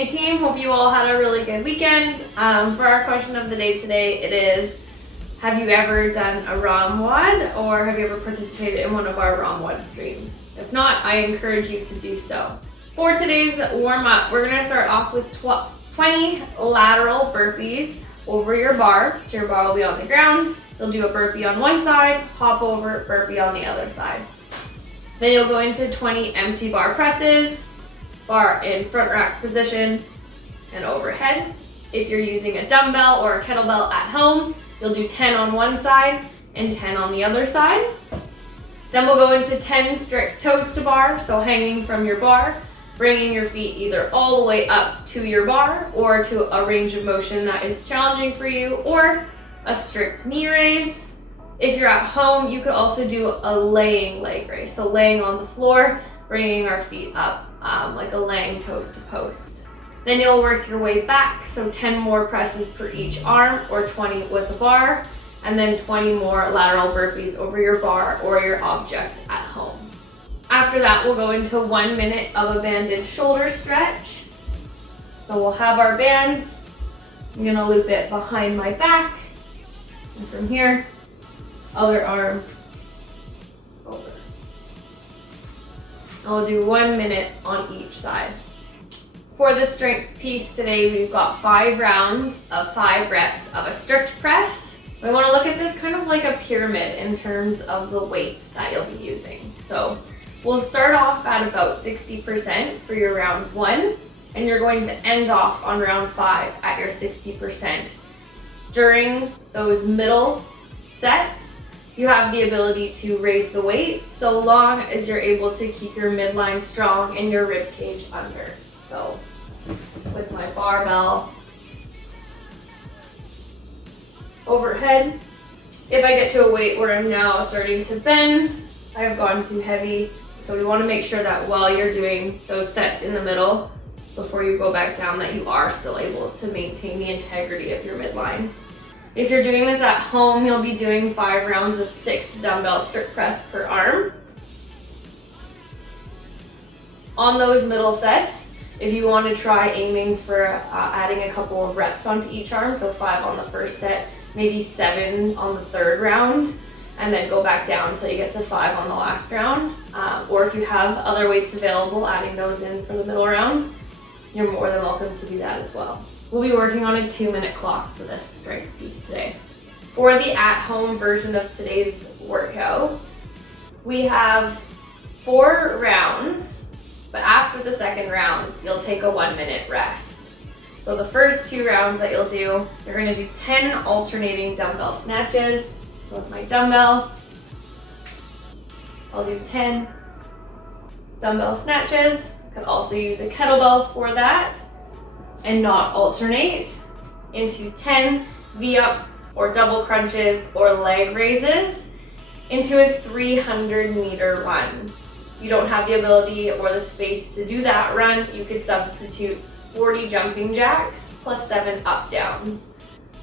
Hey team, hope you all had a really good weekend. For our question of the day today, it is, have you ever done a ROM WOD or have you ever participated in one of our ROM WOD streams? If not, I encourage you to do so. For today's warm up, we're gonna start off with 20 lateral burpees over your bar. So your bar will be on the ground. You'll do a burpee on one side, hop over, burpee on the other side. Then you'll go into 20 empty bar presses, bar in front rack position and overhead. If you're using a dumbbell or a kettlebell at home, you'll do 10 on one side and 10 on the other side. Then we'll go into 10 strict toes to bar, so hanging from your bar, bringing your feet either all the way up to your bar or to a range of motion that is challenging for you, or a strict knee raise. If you're at home, you could also do a laying leg raise, so laying on the floor, bringing our feet up like a laying toes to post. Then you'll work your way back, so 10 more presses per each arm or 20 with a bar, and then 20 more lateral burpees over your bar or your object at home. After that, we'll go into 1 minute of a banded shoulder stretch. So we'll have our bands. I'm gonna loop it behind my back, and from here, other arm over. I'll do 1 minute on each side. For the strength piece today, we've got 5 rounds of 5 reps of a strict press. We want to look at this kind of like a pyramid in terms of the weight that you'll be using. So we'll start off at about 60% for your round 1, and you're going to end off on round 5 at your 60%. During those middle sets, you have the ability to raise the weight so long as you're able to keep your midline strong and your rib cage under. So with my barbell overhead, if I get to a weight where I'm now starting to bend, I have gone too heavy. So we want to make sure that while you're doing those sets in the middle, before you go back down, that you are still able to maintain the integrity of your midline. If you're doing this at home, you'll be doing 5 rounds of 6 dumbbell strict press per arm. On those middle sets, if you want to try aiming for adding a couple of reps onto each arm, so 5 on the first set, maybe 7 on the third round, and then go back down until you get to 5 on the last round. Or if you have other weights available, adding those in for the middle rounds, you're more than welcome to do that as well. We'll be working on a 2-minute clock for this strength piece today. For the at-home version of today's workout, we have 4 rounds, but after the second round, you'll take a 1-minute rest. So the first 2 rounds that you'll do, you're gonna do 10 alternating dumbbell snatches. So with my dumbbell, I'll do 10 dumbbell snatches. Could also use a kettlebell for that, and not alternate into 10 V-ups or double crunches or leg raises into a 300-meter run. If you don't have the ability or the space to do that run, you could substitute 40 jumping jacks plus 7 up downs.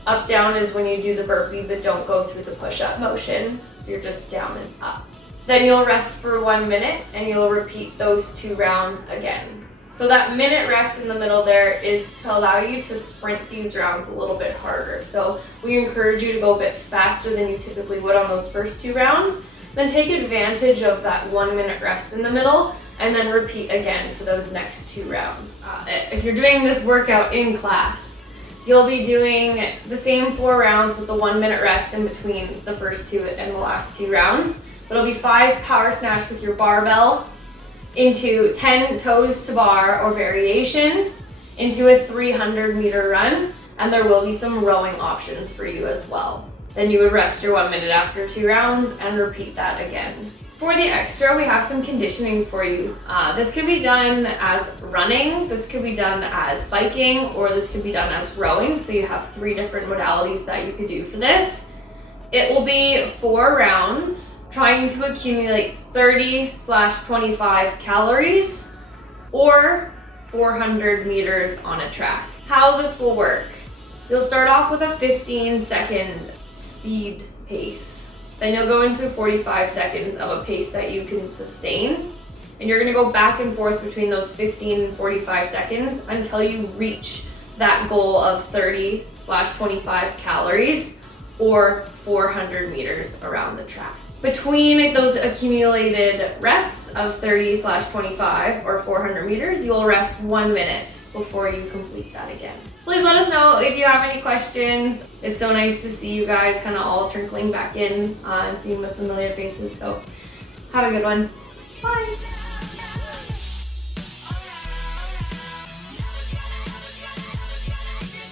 Up down is when you do the burpee but don't go through the push-up motion, so you're just down and up. Then you'll rest for 1 minute and you'll repeat those 2 rounds again. So that minute rest in the middle there is to allow you to sprint these rounds a little bit harder. So we encourage you to go a bit faster than you typically would on those first 2 rounds. Then take advantage of that 1 minute rest in the middle and then repeat again for those next 2 rounds. If you're doing this workout in class, you'll be doing the same 4 rounds with the 1 minute rest in between the first 2 and the last 2 rounds. It'll be 5 power snatch with your barbell, into 10 toes to bar or variation, into a 300-meter run, and there will be some rowing options for you as well. Then you would rest your 1 minute after 2 rounds and repeat that again. For the extra, we have some conditioning for you. This could be done as running, this could be done as biking, or this could be done as rowing, so you have 3 different modalities that you could do for this. It will be 4 rounds, trying to accumulate 30/25 calories or 400 meters on a track. How this will work: you'll start off with a 15-second speed pace. Then you'll go into 45 seconds of a pace that you can sustain. And you're gonna go back and forth between those 15 and 45 seconds until you reach that goal of 30/25 calories or 400 meters around the track. Between those accumulated reps of 30/25 or 400 meters, you'll rest 1 minute before you complete that again. Please let us know if you have any questions. It's so nice to see you guys kind of all trickling back in and seeing the familiar faces. So have a good one. Bye.